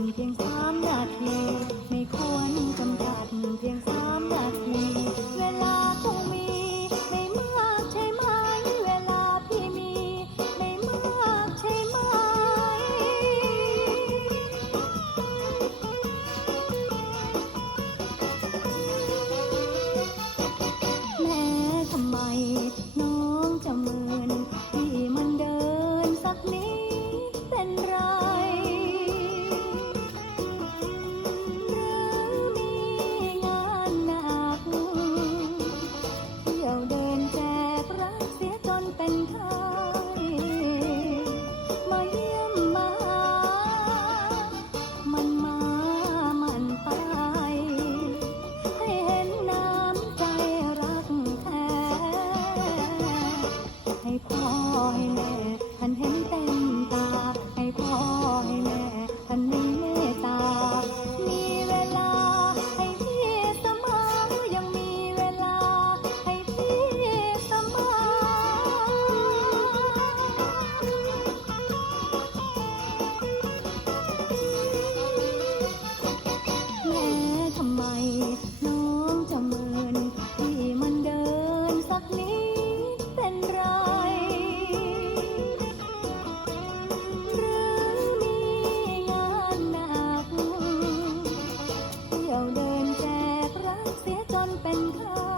你听过 Oh.